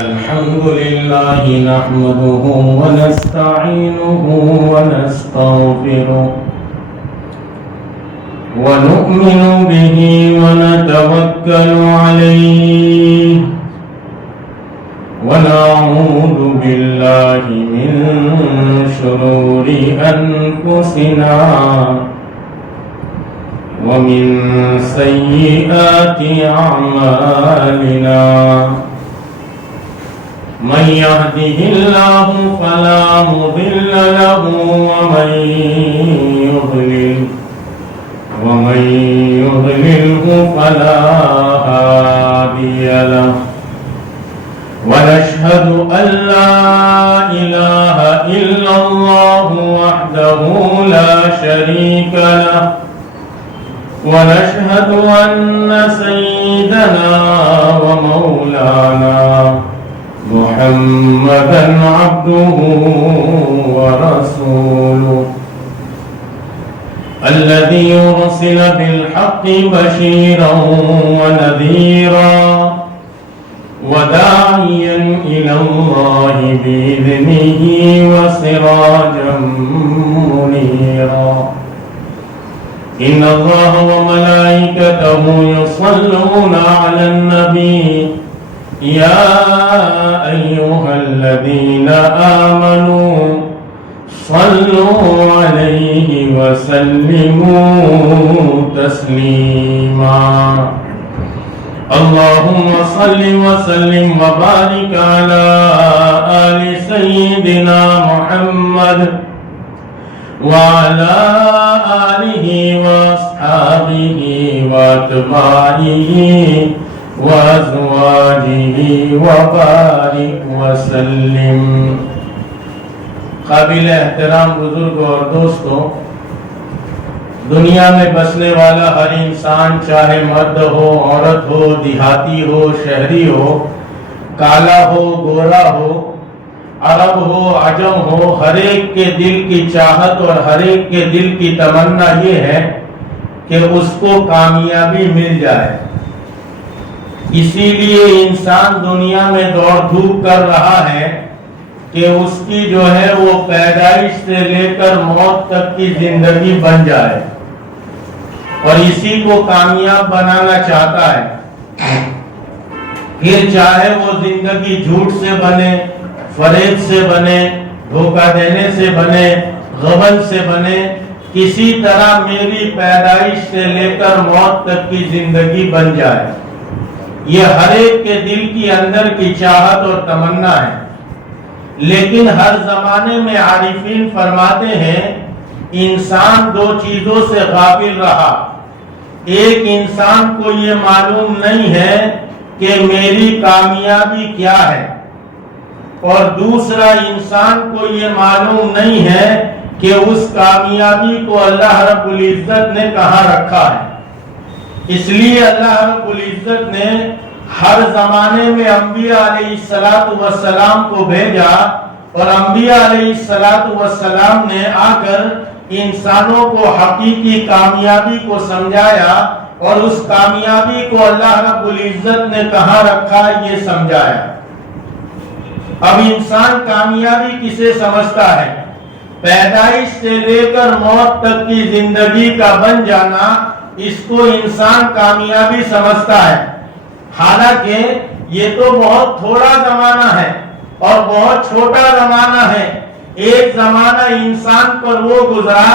الحمد لله نحمده ونستعينه ونستغفره ونؤمن به ونتوكل عليه ونعوذ بالله من شرور أنفسنا ومن سيئات أعمالنا من يهده الله فلا مضل له ومن يضلله فلا هادي له ونشهد أن لا إله إلا الله وحده لا شريك له ونشهد أن سيدنا ومولانا محمدًا عبده ورسوله الذي أرسل بالحق بشيرًا ونذيرًا وداعيًا إلى الله بإذنه وسراجًا منيرًا إن الله وملائكته يصلون على النبي يا أيها الذين آمنوا صلوا عليه وسلموا تسليما اللهم صل وسلم وبارك على آل سيدنا محمد وعلى آله وأصحابه وأتباعه وأزواجه وبارك وسلم. قابل احترام بزرگ اور دوستوں، دنیا میں بسنے والا ہر انسان، چاہے مرد ہو، عورت ہو، دیہاتی ہو، شہری ہو، کالا ہو، گورا ہو، عرب ہو، عجم ہو، ہر ایک کے دل کی چاہت اور ہر ایک کے دل کی تمنا یہ ہے کہ اس کو کامیابی مل جائے. اسی لیے انسان دنیا میں دوڑ دھوپ کر رہا ہے کہ اس کی جو ہے وہ پیدائش سے لے کر موت تک کی زندگی بن جائے اور اسی کو کامیاب بنانا چاہتا ہے. پھر چاہے وہ زندگی جھوٹ سے بنے، فریب سے بنے، دھوکہ دینے سے بنے، غبن سے بنے، کسی طرح میری پیدائش سے لے کر موت تک کی زندگی بن جائے. یہ ہر ایک کے دل کی اندر کی چاہت اور تمنا ہے. لیکن ہر زمانے میں عارفین فرماتے ہیں انسان دو چیزوں سے غافل رہا. ایک، انسان کو یہ معلوم نہیں ہے کہ میری کامیابی کیا ہے، اور دوسرا، انسان کو یہ معلوم نہیں ہے کہ اس کامیابی کو اللہ رب العزت نے کہاں رکھا ہے. اس لیے اللہ رب العزت نے ہر زمانے میں انبیاء علیہ السلام کو بھیجا اور انبیاء علیہ السلام نے آ کر انسانوں کو حقیقی کامیابی کو سمجھایا اور اس کامیابی کو اللہ رب العزت نے کہاں رکھا یہ سمجھایا. اب انسان کامیابی کسے سمجھتا ہے؟ پیدائش سے لے کر موت تک کی زندگی کا بن جانا، اس کو انسان کامیابی سمجھتا ہے. حالانکہ یہ تو بہت تھوڑا زمانہ ہے اور بہت چھوٹا زمانہ ہے. ایک زمانہ انسان پر وہ گزرا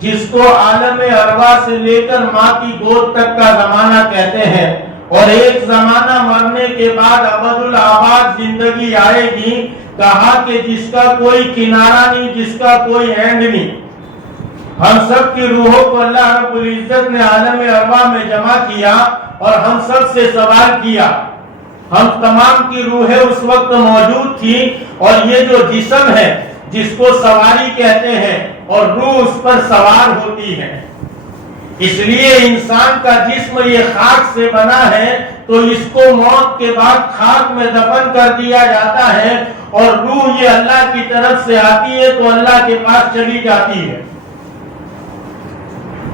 جس کو عالم ارواح سے لے کر ماں کی گود تک کا زمانہ کہتے ہیں، اور ایک زمانہ مرنے کے بعد ابد الآباد زندگی آئے گی. کہا کہ جس کا کوئی کنارہ نہیں، جس کا کوئی اینڈ نہیں. ہم سب کی روحوں کو اللہ رب العزت نے عالم ارواح میں جمع کیا اور ہم سب سے سوال کیا. ہم تمام کی روحیں اس وقت موجود تھی اور یہ جو جسم ہے جس کو سواری کہتے ہیں اور روح اس پر سوار ہوتی ہے. اس لیے انسان کا جسم یہ خاک سے بنا ہے تو اس کو موت کے بعد خاک میں دفن کر دیا جاتا ہے اور روح یہ اللہ کی طرف سے آتی ہے تو اللہ کے پاس چلی جاتی ہے.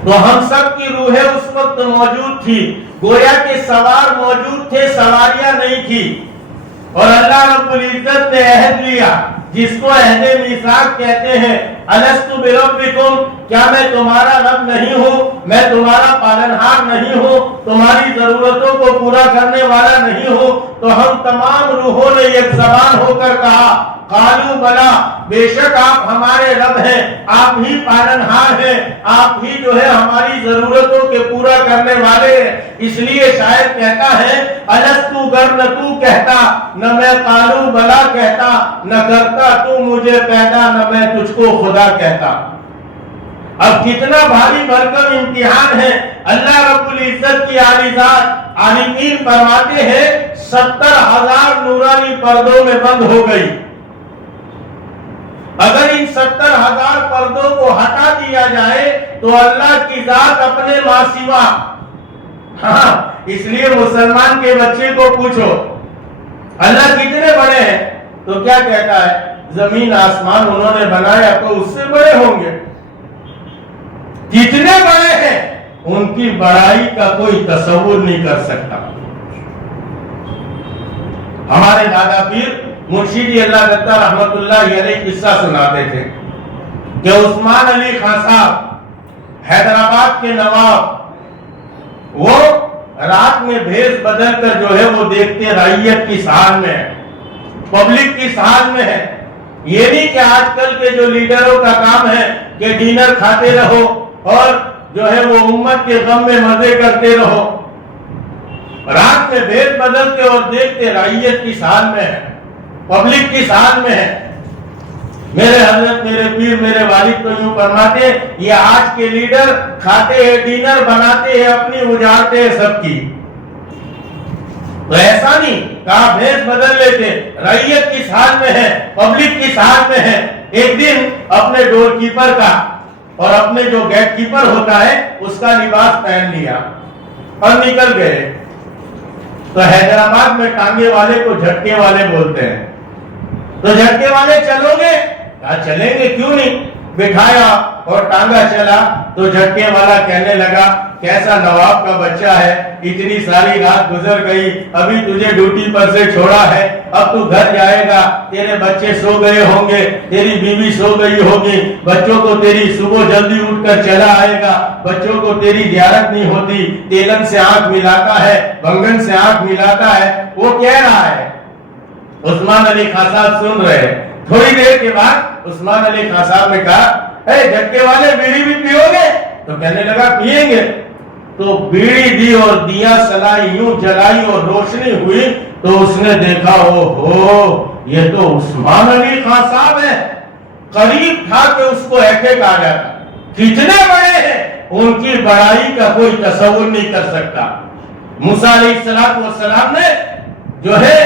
تو ہم سب کی روحیں اس وقت موجود تھی، گویا کہ سوار موجود تھے، سواریاں نہیں تھی. اور اللہ رب العزت نے عہد لیا جس کو عہد میثاق کہتے ہیں، الستُ بربکم، کیا میں تمہارا رب نہیں ہوں، میں تمہارا پالنہار نہیں ہوں، تمہاری ضرورتوں کو پورا کرنے والا نہیں ہوں؟ تو ہم تمام روحوں نے ایک زبان ہو کر کہا قالوا بلا، بے شک آپ ہمارے رب ہیں، آپ ہی پالنہار ہیں، آپ ہی جو ہے ہماری ضرورتوں کے پورا کرنے والے ہیں۔ اس لیے شاعر کہتا ہے الستُ، گر نہ تو کہتا، نہ میں قالوا بلا کہتا، نہ کرتا تو مجھے پیدا، نہ میں تجھ کو خدا کہتا۔ اب کتنا بھاری بھرکم امتحان ہے۔ اللہ رب العزت کی عالی ذات عالمین فرماتے ہیں 70,000 نورانی پردوں میں بند ہو گئی۔ اگر ان 70,000 پردوں کو ہٹا دیا جائے تو اللہ کی ذات اپنے ماں سوا، ہاں اس لیے مسلمان کے بچے کو پوچھو اللہ کتنے بڑے ہیں تو کیا کہتا ہے؟ زمین آسمان انہوں نے بنایا تو اس سے بڑے ہوں گے۔ کتنے بڑے ہیں ان کی بڑائی کا کوئی تصور نہیں کر سکتا۔ ہمارے دادا پیر مرشدی اللہ دتا رحمت اللہ علیہ قصہ سناتے تھے کہ عثمان علی خان صاحب حیدرآباد کے نواب، وہ رات میں بھیس بدل کر جو ہے وہ دیکھتے رعیت کی حال میں ہے، پبلک کی حال میں ہے۔ یہ نہیں کہ آج کل کے جو لیڈروں کا کام ہے کہ ڈنر کھاتے رہو اور جو ہے وہ امت کے غم میں مزے کرتے رہو۔ رات میں بھیس بدلتے اور دیکھتے رعیت کی حال میں ہے، پبلک کی حال میں ہے۔ میرے حضرت، میرے پیر، میرے والد تو یوں فرماتے ہیں یہ آج کے لیڈر کھاتے ہیں، ڈنر بناتے ہیں، اپنی اجاڑتے ہیں سب کی۔ تو ایسا نہیں کہا بھیس بدل لیتے، رعیت کی حال میں ہے، پبلک کی حال میں ہے۔ ایک دن اپنے ڈور کیپر کا اور اپنے جو گیٹ کیپر ہوتا ہے اس کا لباس پہن لیا اور نکل گئے۔ تو حیدرآباد میں ٹانگے والے کو جھٹکے والے بولتے ہیں، تو جھٹکے والے چلو گے؟ کہا چلیں گے، کیوں نہیں۔ بٹھایا اور ٹانگا چلا تو جھٹکے والا کہنے لگا کیسا نواب کا بچہ ہے، اتنی ساری رات گزر گئی، ابھی تجھے ڈیوٹی پر سے چھوڑا ہے، اب تو گھر جائے گا، تیرے بچے سو گئے ہوں گے، تیری بیوی سو گئی ہوگی، بچوں کو تیری صبح جلدی اٹھ کر چلا آئے گا، بچوں کو تیری زیارت نہیں ہوتی، تیلن سے آنکھ ملاتا ہے، بنگن سے آنکھ ملاتا ہے۔ وہ کہہ رہا ہے، عثمان علی خان صاحب سن رہے ہیں۔ تھوڑی دیر کے بعد عثمان علی خان صاحب نے کہا اے جھٹکے والے بیڑی بھی پیو گے؟ تو کہنے لگا پیئیں گے۔ تو بیڑی دی اور دیا سلائی، یوں جلائی اور روشنی ہوئی تو اس نے دیکھا او ہو یہ تو عثمان علی خان صاحب ہیں۔ قریب تھا کہ اس کو ایک ایک آ جاتا، کتنے بڑے ہیں، ان کی بڑائی کا کوئی تصور نہیں کر سکتا۔ موسیٰ علیہ السلام نے جو ہے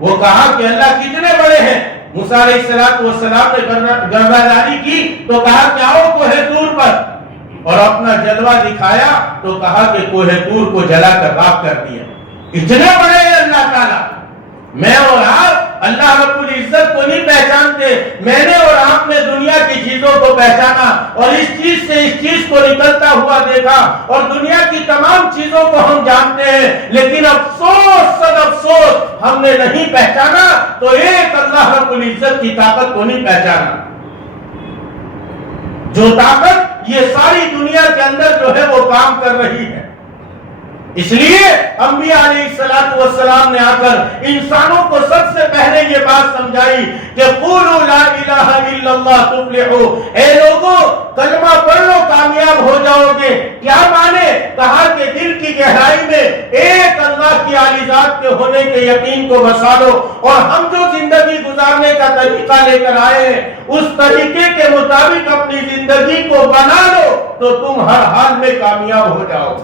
وہ کہا کہ اللہ کتنے بڑے ہیں۔ موسیٰ علیہ السلام نے گردانداری کی تو کہا کہ آؤ کوہ طور پر، اور اپنا جلوہ دکھایا تو کہا کہ کوہ طور کو جلا کر راکھ کر دیا۔ اتنے بڑے ہیں اللہ تعالیٰ۔ میں اور آپ اللہ رب العزت کو نہیں پہچانتے، میں نے اور آپ نے دنیا کی چیزوں کو پہچانا اور اس چیز سے اس چیز کو نکلتا ہوا دیکھا، اور دنیا کی تمام چیزوں کو ہم جانتے ہیں، لیکن افسوس صد افسوس ہم نے نہیں پہچانا تو ایک اللہ رب العزت کی طاقت کو نہیں پہچانا، جو طاقت یہ ساری دنیا کے اندر جو ہے وہ کام کر رہی ہے۔ اس لیے انبیاء علیہ السلام نے آ کر انسانوں کو سب سے پہلے یہ بات سمجھائی کہ قولوا لا الہ الا اللہ تفلحوا، اے لوگوں کلمہ پڑھ لو کامیاب ہو جاؤ گے۔ کیا مانے؟ کہا کہ دل کی گہرائی میں ایک اللہ کی عالی ذات کے ہونے کے یقین کو بسا لو، اور ہم جو زندگی گزارنے کا طریقہ لے کر آئے ہیں اس طریقے کے مطابق اپنی زندگی کو بنا لو تو تم ہر حال میں کامیاب ہو جاؤ۔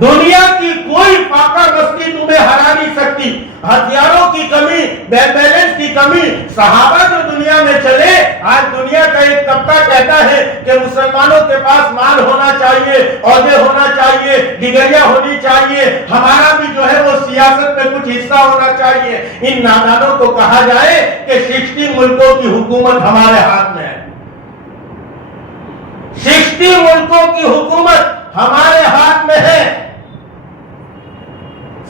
دنیا کی کوئی فاقہ مستی تمہیں ہرا نہیں سکتی۔ ہتھیاروں کی کمی، بیلنس کی کمی، صحابہ جو دنیا میں چلے، آج دنیا کا ایک طبقہ کہتا ہے کہ مسلمانوں کے پاس مال ہونا چاہیے، عہدے ہونا چاہیے، ڈگریاں ہونی چاہیے، ہمارا بھی جو ہے وہ سیاست میں کچھ حصہ ہونا چاہیے۔ ان نادانوں کو کہا جائے کہ 60 ملکوں کی حکومت ہمارے ہاتھ میں ہے، 60 ملکوں کی حکومت ہمارے ہاتھ میں ہے۔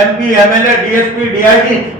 MP, MLA, DSP, DIG,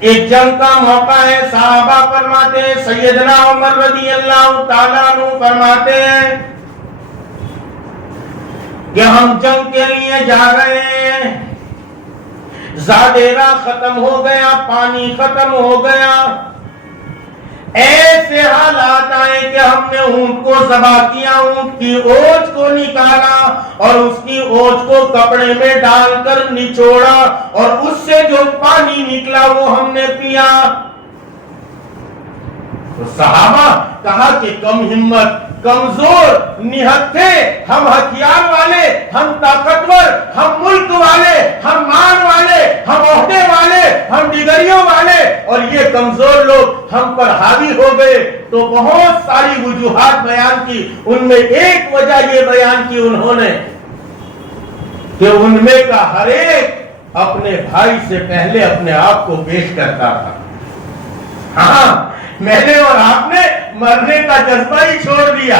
ایک جنگ کا موقع ہے، صحابہ فرماتے ہیں، سیدنا عمر رضی اللہ تعالیٰ عنہ فرماتے ہیں کہ ہم جنگ کے لیے جا رہے ہیں، زادیرہ ختم ہو گیا، پانی ختم ہو گیا، ایسے حالات آئے کہ ہم نے اونٹ کو ذبح کیا، اونٹ کی اوچ کو نکالا اور اس کی اوچ کو کپڑے میں ڈال کر نچوڑا اور اس سے جو پانی نکلا وہ ہم نے پیا۔ تو صحابہ کہا کہ کم ہمت، کمزور، نہت تھے، ہم ہتھیار والے، ہم طاقتور، ہم ملک والے، ہم مان والے، ہم عہدے والے، ہم ڈگریوں والے، اور یہ کمزور لوگ ہم پر حاوی ہو گئے۔ تو بہت ساری وجوہات بیان کی، ان میں ایک وجہ یہ بیان کی انہوں نے کہ ان میں کا ہر ایک اپنے بھائی سے پہلے اپنے آپ کو پیش کرتا تھا۔ ہاں، میں نے اور آپ نے مرنے کا جذبہ ہی چھوڑ دیا،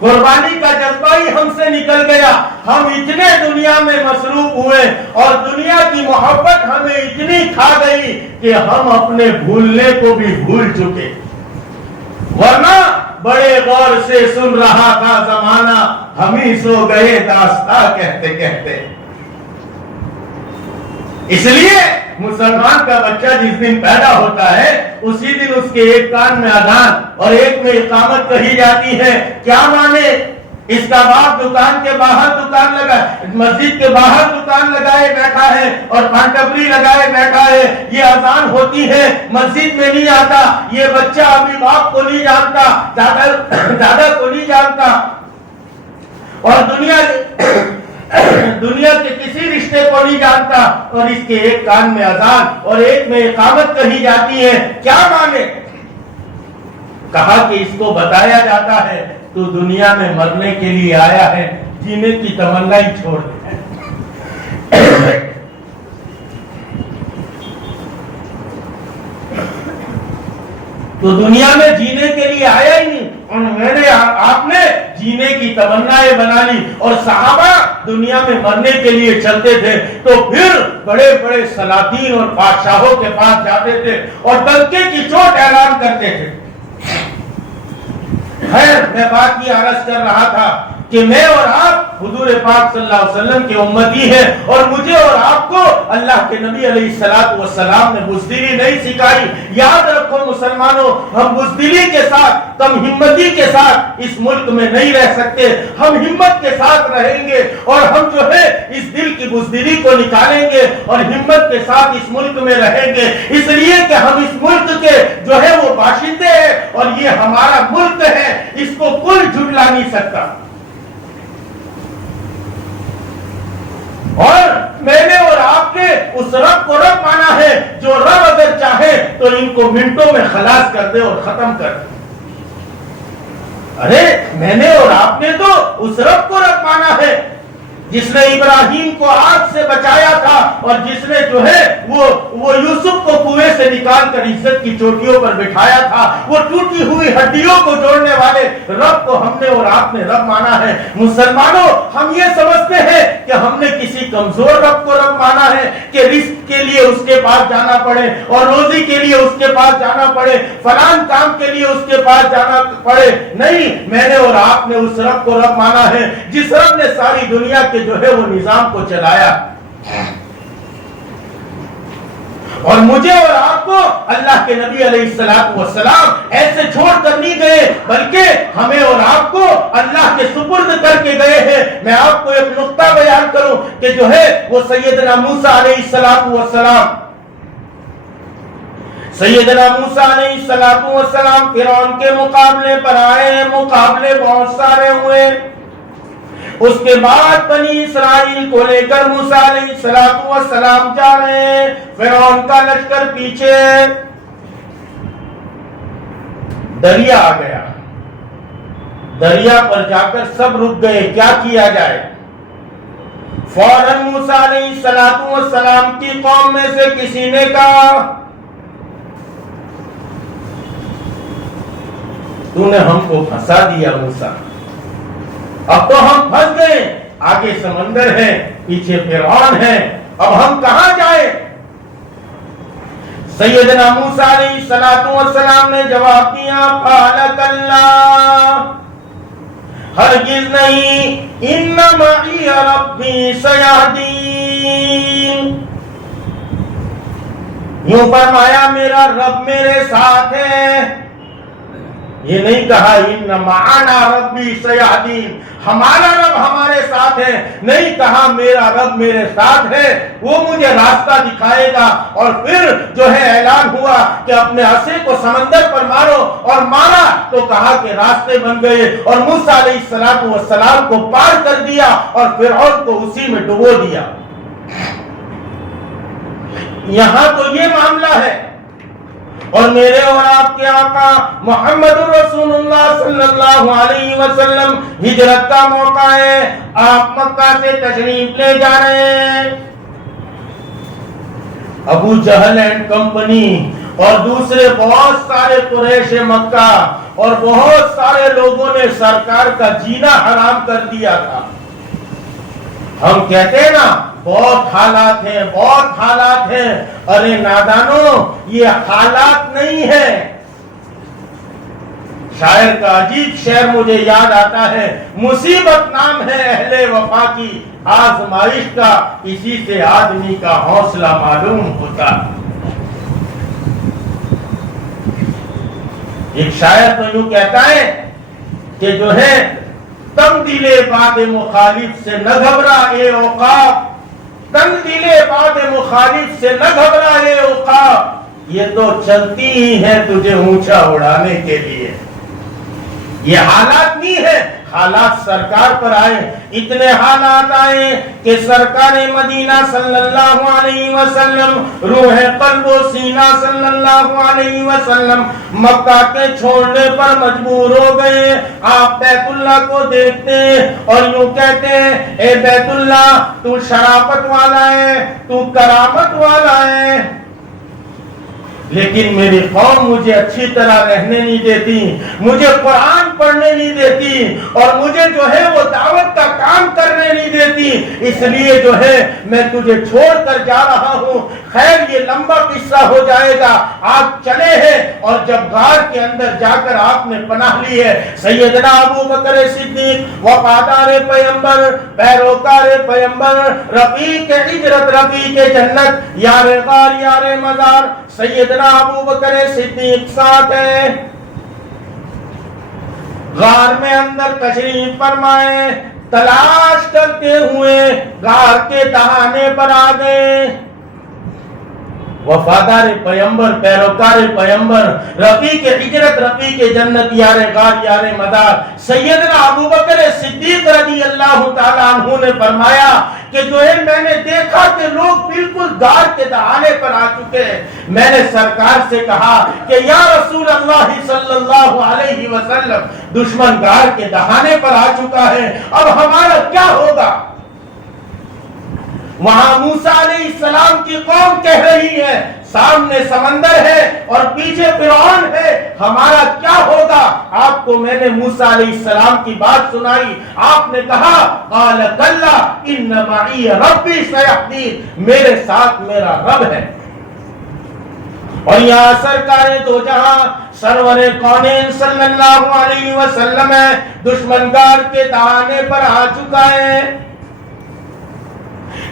قربانی کا جذبہ ہی ہم سے نکل گیا، ہم اتنے دنیا میں مصروف ہوئے اور دنیا کی محبت ہمیں اتنی کھا گئی کہ ہم اپنے بھولنے کو بھی بھول چکے، ورنہ بڑے غور سے سن رہا تھا زمانہ، ہم ہی سو گئے داستاں کہتے کہتے۔ اس لیے مسلمان کا بچہ جس دن پیدا ہوتا ہے اسی دن اس کے ایک کان میں اذان اور ایک میں اقامت کہی جاتی ہے۔ کیا مانے؟ اس کا باپ دکان کے باہر دکان لگا، مسجد کے باہر دکان لگائے بیٹھا ہے اور پانٹپری لگائے بیٹھا ہے، یہ اذان ہوتی ہے، مسجد میں نہیں آتا، یہ بچہ ابھی باپ کو نہیں جانتا، دادا کو نہیں جانتا، اور دنیا کے کسی رشتے کو نہیں جانتا، اور اس کے ایک کان میں اذان اور ایک میں اقامت کہی جاتی ہے۔ کیا مانے؟ کہا کہ اس کو بتایا جاتا ہے تو دنیا میں مرنے کے لیے آیا ہے، جینے کی تمنا ہی چھوڑ دے۔ تو دنیا میں جینے کے لیے آیا ہی نہیں، اور میں نے آپ نے جینے کی تمنائیں بنا لی، اور صحابہ دنیا میں مرنے کے لیے چلتے تھے تو پھر بڑے بڑے سلاطین اور بادشاہوں کے پاس جاتے تھے اور ڈنکے کی چوٹ اعلان کرتے تھے۔ خیر، میں بات یہ عرض کر رہا تھا کہ میں اور آپ حضور پاک صلی اللہ علیہ وسلم کے امتی ہیں، اور مجھے اور آپ کو اللہ کے نبی علیہ السلام نے بزدلی نہیں سکھائی۔ یاد رکھو مسلمانوں، ہم بزدلی کے ساتھ، کم ہمتی کے ساتھ اس ملک میں نہیں رہ سکتے، ہم ہمت کے ساتھ رہیں گے اور ہم جو ہے اس دل کی بزدلی کو نکالیں گے اور ہمت کے ساتھ اس ملک میں رہیں گے، اس لیے کہ ہم اس ملک کے جو ہے وہ باشندے ہیں اور یہ ہمارا ملک ہے، اس کو کوئی جھٹلا نہیں سکتا۔ اور میں نے اور آپ نے اس رب کو رب مانا ہے جو رب اگر چاہے تو ان کو منٹوں میں خلاص کر دے اور ختم کر دے۔ ارے میں نے اور آپ نے تو اس رب کو رب مانا ہے جس نے ابراہیم کو آگ سے بچایا تھا اور جس نے جو ہے وہ یوسف کو کنویں سے نکال کر عزت کی چوٹیوں پر بٹھایا تھا، وہ ٹوٹی ہوئی ہڈیوں کو جوڑنے والے رب کو ہم نے اور آپ نے رب مانا ہے۔ مسلمانوں، ہم یہ سمجھتے ہیں کہ ہم نے کسی کمزور رب کو رب مانا ہے کہ رزق کے لیے اس کے پاس جانا پڑے اور روزی کے لیے اس کے پاس جانا پڑے، فلان کام کے لیے اس کے پاس جانا پڑے۔ نہیں، میں نے اور آپ نے اس رب کو رب مانا ہے جس رب نے ساری دنیا کے جو ہے وہ نظام کو چلایا، اور مجھے اور آپ کو اللہ کے نبی علیہ السلام ایسے چھوڑ کر نہیں گئے بلکہ ہمیں اور آپ کو اللہ کے سپرد کر کے گئے ہیں۔ میں آپ کو ایک نقطہ بیان کروں کہ جو ہے وہ سیدنا موسیٰ علیہ السلام فرعون کے مقابلے پر آئے، مقابلے بہت سارے ہوئے، اس کے بعد بنی اسرائیل کو لے کر موسیٰ علیہ السلام جا رہے ہیں، فرعون کا لشکر پیچھے، دریا آ گیا، دریا پر جا کر سب رک گئے، کیا کیا جائے؟ فوراً موسیٰ علیہ السلام کی قوم میں سے کسی نے کہا، تو نے ہم کو پھنسا دیا موسیٰ، اب تو ہم پھنس گئے، آگے سمندر ہے، پیچھے فرعون ہے، اب ہم کہاں جائیں؟ سیدنا موسیٰ علیہ السلام نے جواب دیا قال کلا، ہرگز نہیں، ان معی ربی سیہدین، یوں فرمایا میرا رب میرے ساتھ ہے. یہ نہیں کہا ان معنا ربی سیہدین، ہمارا رب ہمارے ساتھ ہے، نہیں کہا میرا رب میرے ساتھ ہے، وہ مجھے راستہ دکھائے گا. اور پھر جو ہے اعلان ہوا کہ اپنے عصے کو سمندر پر مارو، اور مارا تو کہا کہ راستے بن گئے، اور موسیٰ علیہ السلام کو پار کر دیا اور فرعون کو اسی میں ڈبو دیا. یہاں تو یہ معاملہ ہے. اور میرے اور آپ کے آقا محمد رسول اللہ صلی اللہ علیہ وسلم ہجرت کا موقع ہے، آپ مکہ سے تشریف لے جا رہے ہیں. ابو جہل اینڈ کمپنی اور دوسرے بہت سارے قریش مکہ اور بہت سارے لوگوں نے سرکار کا جینا حرام کر دیا تھا. ہم کہتے ہیں نا بہت حالات ہیں، بہت حالات ہیں. ارے نادانو، یہ حالات نہیں ہے. شاعر کا عجیب شعر مجھے یاد آتا ہے، مصیبت نام ہے اہل وفا کی، آزمائش کا اسی سے آدمی کا حوصلہ معلوم ہوتا. ایک شاعر تو یوں کہتا ہے کہ جو ہے تم دلے باد مخالف سے نہ گھبرا اے عقاب، تم دلے باد مخالف سے نہ گھبرا اے عقاب، یہ تو چلتی ہی ہے تجھے اونچا اڑانے کے لیے. یہ حالات نہیں ہے، حالات سرکار پر آئے. اتنے حالات آئے کہ سرکار مدینہ صلی اللہ علیہ وسلم، روح قلب و سینہ صلی اللہ علیہ وسلم مکہ کے چھوڑنے پر مجبور ہو گئے. آپ بیت اللہ کو دیکھتے اور یوں کہتے ہیں اے بیت اللہ تو شرافت والا ہے، تو کرامت والا ہے، لیکن میری قوم مجھے اچھی طرح رہنے نہیں دیتی، مجھے قرآن پڑھنے نہیں دیتی، اور مجھے جو ہے وہ دعوت کا کام کرنے نہیں دیتی، اس لیے جو ہے میں تجھے چھوڑ کر جا رہا ہوں. خیر یہ لمبا قصہ ہو جائے گا. آپ چلے ہیں اور جب غار کے اندر جا کر آپ نے پناہ لی ہے، سیدنا ابو بکر صدیق وفادار پیغمبر، پیروکار پیغمبر، رفیق ہجرت، رفیق جنت، یار غار یار مزار سیدنا ابو بکر صدیق ساتھ ہے. غار میں اندر تشریف فرمائے، تلاش کرتے ہوئے غار کے دہانے پر آ گئے. وفادار پیغمبر، پیروکار پیغمبر، رفیق ہجرت، رفیق جنت، یار غار یار مدار سیدنا ابو بکر صدیق رضی اللہ تعالیٰ عنہ نے فرمایا کہ جو ہے میں نے دیکھا کہ لوگ بالکل غار کے دہانے پر آ چکے ہیں. میں نے سرکار سے کہا کہ یا رسول اللہ صلی اللہ علیہ وسلم دشمن غار کے دہانے پر آ چکا ہے، اب ہمارا کیا ہوگا؟ وہاں موسیٰ علیہ السلام کی قوم کہہ رہی ہے سامنے سمندر ہے اور پیچھے فرعون ہے، ہمارا کیا ہوگا؟ آپ کو میں نے موسیٰ علیہ السلام کی بات سنائی. آپ نے کہا قال کلا ان معی ربی سیہدین، میرے ساتھ میرا رب ہے. اور یہاں سرکار دو جہاں سرور کونین صلی اللہ علیہ وسلم ہے، دشمن غار کے دہانے پر آ چکا ہے.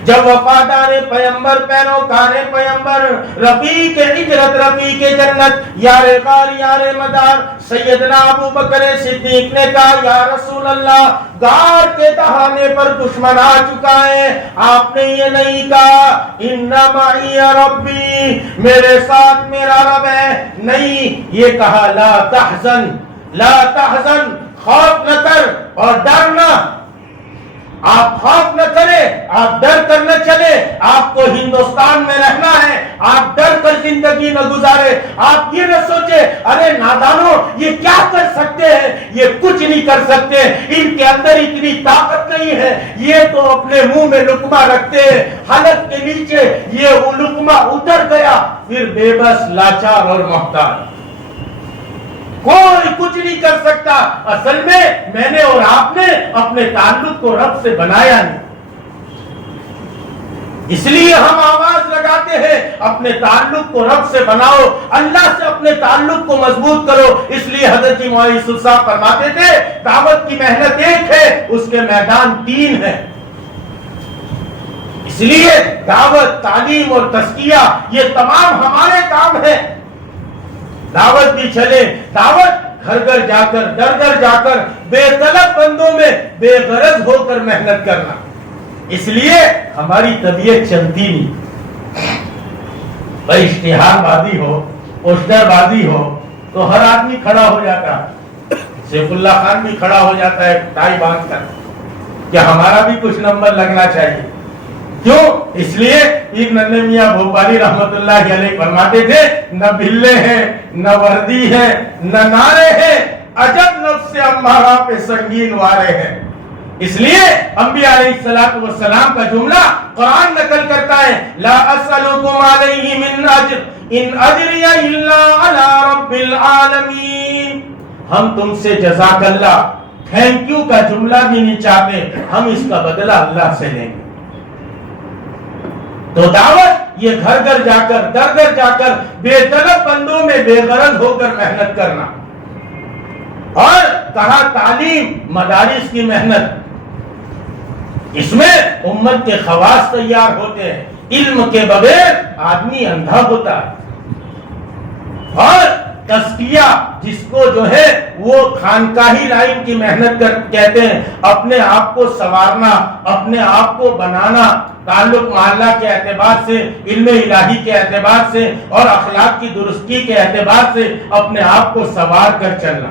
جب وفادار پیغمبر، پیروکار پیغمبر، رفیق ہجرت، رفیق جنت، یار غار یار مدار سیدنا ابو بکر صدیق نے کہا یا رسول اللہ غار کے دہانے پر دشمن آ چکا ہے، آپ نے یہ نہیں کہا ان معی ربی، میرے ساتھ میرا رب ہے، نہیں یہ کہا لا تحزن، لا تحزن، خوف نہ کر اور ڈرنا. آپ خوف نہ کریں، آپ ڈر کر نہ چلے. آپ کو ہندوستان میں رہنا ہے، آپ ڈر کر زندگی نہ گزارے. آپ یہ نہ سوچے ارے نادانو یہ کیا کر سکتے ہیں، یہ کچھ نہیں کر سکتے، ان کے اندر اتنی طاقت نہیں ہے، یہ تو اپنے منہ میں لقمہ رکھتے ہیں، حلق کے نیچے یہ لقمہ اتر گیا، پھر بے بس، لاچار اور محتاج، کوئی کچھ نہیں کر سکتا. اصل میں نے اور آپ نے اپنے تعلق کو رب سے بنایا نہیں. اس لیے ہم آواز لگاتے ہیں اپنے تعلق کو رب سے بناؤ، اللہ سے اپنے تعلق کو مضبوط کرو۔ اس لیے حضرت جی مولانا یوسف صاحب فرماتے تھے دعوت کی محنت ایک ہے، اس کے میدان 3 ہیں۔ اس لیے دعوت، تعلیم اور تزکیہ یہ تمام ہمارے کام ہیں۔ دعوت بھی چلے، دعوت گھر گھر جا کر، در در جا کر بے طلب بندوں میں بے غرض ہو کر محنت کرنا۔ اس لیے ہماری طبیعت چلتی نہیں۔ بھائی اشتہار بازی ہو، پوسٹر بازی ہو تو ہر آدمی کھڑا ہو جاتا ہے۔ سیف اللہ خان بھی کھڑا ہو جاتا ہے ٹائی باندھ کر کہ ہمارا بھی کچھ نمبر لگنا چاہیے۔ کیوں؟ اس لیے ایک ننھے میاں بھوپالی رحمت اللہ علیہ فرماتے تھے نہ بلے ہیں، نہ وردی ہے، نہ نعرے ہیں، عجب نفس امارہ پہ سنگین وارے ہیں۔ اس لیے انبیاء علیہ السلام کا جملہ قرآن نقل کرتا ہے لا اسألکم علیہ من اجر ان اجری الا علی رب العالمین۔ ہم تم سے جزاک اللہ، تھینک یو کا جملہ بھی نہیں چاہتے، ہم اس کا بدلہ اللہ سے لیں گے۔ تو دعوت یہ گھر گھر جا کر، در در جا کر بے طلب بندوں میں بے غرض ہو کر محنت کرنا۔ اور کہا تعلیم، مدارس کی محنت، اس میں امت کے خواص تیار ہوتے ہیں۔ علم کے بغیر آدمی اندھا ہوتا ہے۔ اور تزکیہ جس کو جو ہے وہ خانقاہی لائن کی محنت کہتے ہیں، اپنے آپ کو سنوارنا، اپنے آپ کو بنانا، تعلق محلہ کے اعتبار سے، علم الہی کے اعتبار سے اور اخلاق کی درستی کے اعتبار سے اپنے آپ کو سنوار کر چلنا۔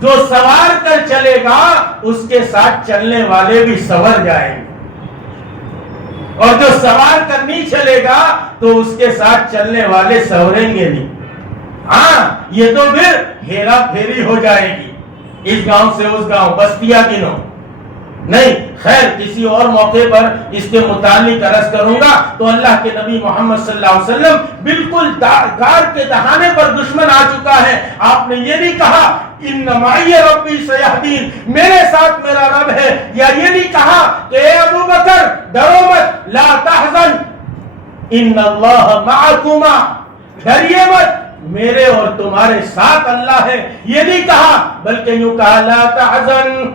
جو سنوار کر چلے گا اس کے ساتھ چلنے والے بھی سنور جائیں گے، اور جو سنوار کر نہیں چلے گا تو اس کے ساتھ چلنے والے سنوریں گے نہیں۔ ہاں یہ تو پھر ہیرا پھیری ہو جائے گی، اس گاؤں سے اس گاؤں، بستیاں گنو نہیں۔ خیر کسی اور موقع پر اس کے متعلق عرض کروں گا۔ تو اللہ کے نبی محمد صلی اللہ علیہ وسلم بالکل گار کے دہانے پر دشمن آ چکا ہے، آپ نے یہ نہیں کہا ان معی ربی سیہدین، میرے ساتھ میرا رب ہے، یا یہ نہیں کہا کہ اے ابو بکر ڈرو مت، لا تحزن ان اللہ معکما، ڈریے مت میرے اور تمہارے ساتھ اللہ ہے، یہ نہیں کہا، بلکہ یوں کہا لا تحزن،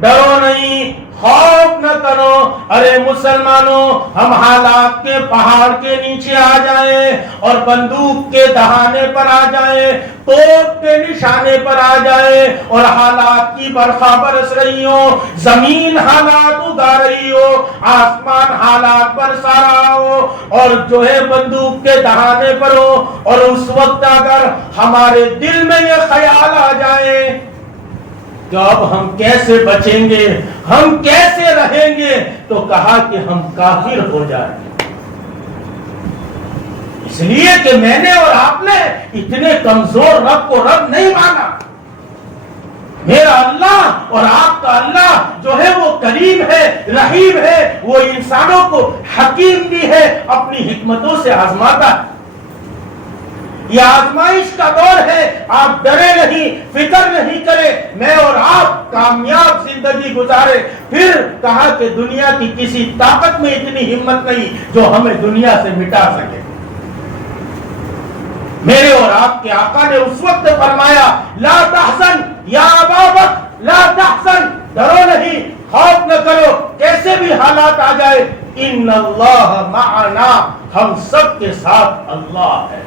ڈرو نہیں، خوف نہ کرو۔ ارے مسلمانوں، ہم حالات کے پہاڑ کے نیچے آ جائیں اور بندوق کے دہانے پر آ جائیں، توپ کے نشانے پر آ جائیں اور حالات کی برخا برس رہی ہو، زمین حالات اگا رہی ہو، آسمان حالات برسا رہا ہو اور جو ہے بندوق کے دہانے پر ہو، اور اس وقت اگر ہمارے دل میں یہ خیال آ جائے کہ اب ہم کیسے بچیں گے، ہم کیسے رہیں گے، تو کہا کہ ہم کافر ہو جائیں گے۔ اس لیے کہ میں نے اور آپ نے اتنے کمزور رب کو رب نہیں مانا۔ میرا اللہ اور آپ کا اللہ جو ہے وہ کریم ہے، رحیم ہے، وہ انسانوں کو حکیم بھی ہے، اپنی حکمتوں سے آزماتا ہے۔ یہ آزمائش کا دور ہے، آپ ڈرے نہیں، فکر نہیں کرے، میں اور آپ کامیاب زندگی گزارے۔ پھر کہا کہ دنیا کی کسی طاقت میں اتنی ہمت نہیں جو ہمیں دنیا سے مٹا سکے۔ میرے اور آپ کے آقا نے اس وقت فرمایا لا تحزن یا ابا بکر لا تحزن، ڈرو نہیں، خوف نہ کرو، کیسے بھی حالات آ جائے، ان اللہ معنا، ہم سب کے ساتھ اللہ ہے۔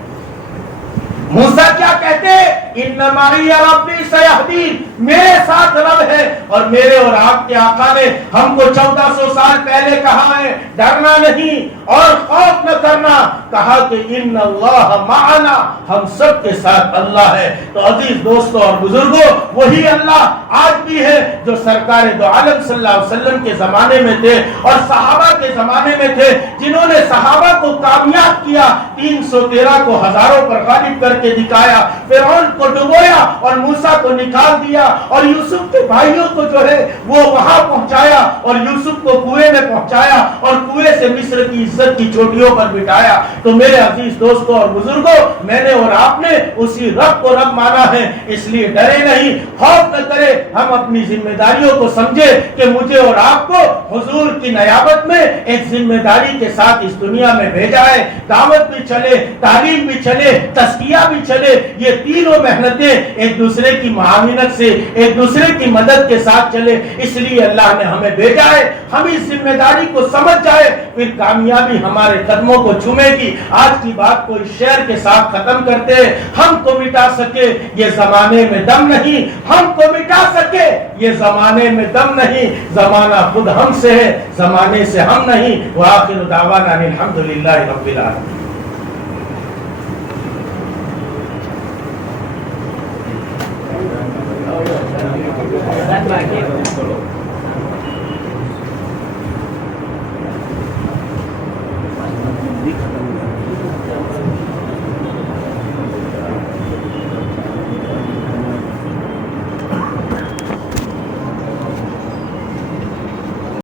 موسیٰ کیا کہتے ان معی ربی سیہدین، میرے ساتھ رب ہے، اور میرے اور آپ کے آقا نے ہم کو 1400 سال پہلے کہا ہے ڈرنا نہیں اور خوف نہ کرنا، کہا کہ ان اللہ معنا، ہم سب کے ساتھ اللہ ہے۔ تو عزیز دوستوں اور بزرگوں، وہی اللہ آج بھی ہے جو سرکار دو عالم صلی اللہ علیہ وسلم کے زمانے میں تھے اور صحابہ کے زمانے میں تھے، جنہوں نے صحابہ کو کامیاب کیا، 313 کو ہزاروں پر غالب کر کے دکھایا، فرعون کو ڈبویا اور موسیٰ کو نکال دیا، اور یوسف کے بھائیوں کو جو ہے وہ وہاں پہنچایا اور یوسف کو کنویں میں پہنچایا اور کنویں سے مصر کی عزت کی چوٹیوں پر بٹھایا۔ تو میرے عزیز دوستوں اور بزرگوں، میں نے اور آپ نے اسی رب کو رب مانا ہے، اس لیے ڈرے نہیں، خوف نہ کرے، ہم اپنی ذمہ داریوں کو سمجھے کہ مجھے اور آپ کو حضور کی نیابت میں ایک ذمہ داری کے ساتھ اس دنیا میں بھیجا ہے۔ دعوت بھی چلے، تعلیم بھی چلے، تزکیہ بھی چلے، یہ تینوں محنتیں ایک دوسرے کی معاونت سے، ایک دوسرے کی مدد کے ساتھ چلے، اس لیے اللہ نے ہمیں بھیجا ہے۔ ہم اس ذمہ داری کو سمجھ جائے، پھر کامیابی ہمارے قدموں کو چومے گی۔ آج کی بات کو اس شعر کے ساتھ ختم کرتے ہیں، ہم کو مٹا سکے یہ زمانے میں دم نہیں، ہم کو مٹا سکے یہ زمانے میں دم نہیں، زمانہ خود ہم سے ہے، زمانے سے ہم نہیں۔ وآخر دعوانا الحمدللہ رب العالمین۔